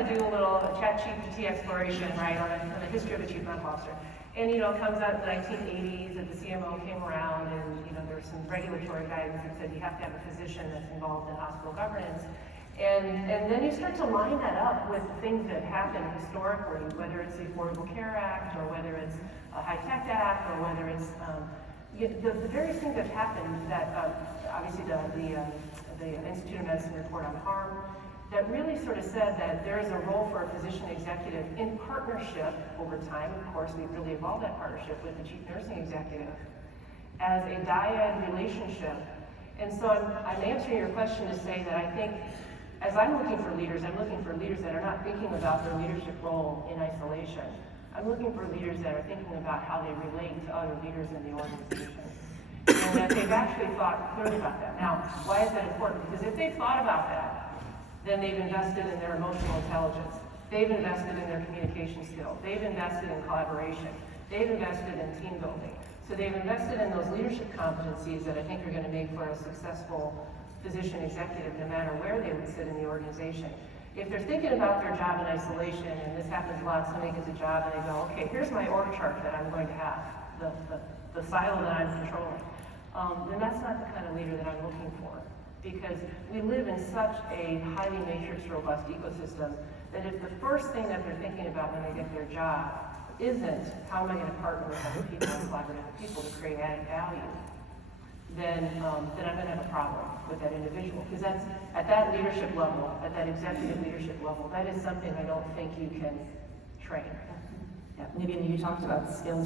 kind of do a little ChatGPT exploration, right, on the history of a chief medical officer. And, you know, it comes out in the 1980s that the CMO came around and, you know, there was some regulatory guidance that said you have to have a physician that's involved in hospital governance. And then you start to line that up with things that happened historically, whether it's the Affordable Care Act or whether it's a High-Tech Act or whether it's the various things that happened that obviously the Institute of Medicine report on harm that really sort of said that there is a role for a physician executive in partnership over time. Of course, we've really evolved that partnership with the chief nursing executive as a dyad relationship. And so I'm answering your question to say that I think as I'm looking for leaders, I'm looking for leaders that are not thinking about their leadership role in isolation. I'm looking for leaders that are thinking about how they relate to other leaders in the organization. And that they've actually thought clearly about that. Now, why is that important? Because if they've thought about that, then they've invested in their emotional intelligence. They've invested in their communication skills. They've invested in collaboration. They've invested in team building. So they've invested in those leadership competencies that I think are going to make for a successful physician executive no matter where they would sit in the organization. If they're thinking about their job in isolation, and this happens a lot, somebody gets a job and they go, okay, here's my org chart that I'm going to have, the silo that I'm controlling, then that's not the kind of leader that I'm looking for. Because we live in such a highly matrix robust ecosystem that if the first thing that they're thinking about when they get their job isn't how am I going to partner with other people and collaborate with people to create added value, then I'm going to have a problem with that individual. Because that's at that leadership level, at that executive leadership level, that is something I don't think you can train. Yeah, maybe you talked about skills.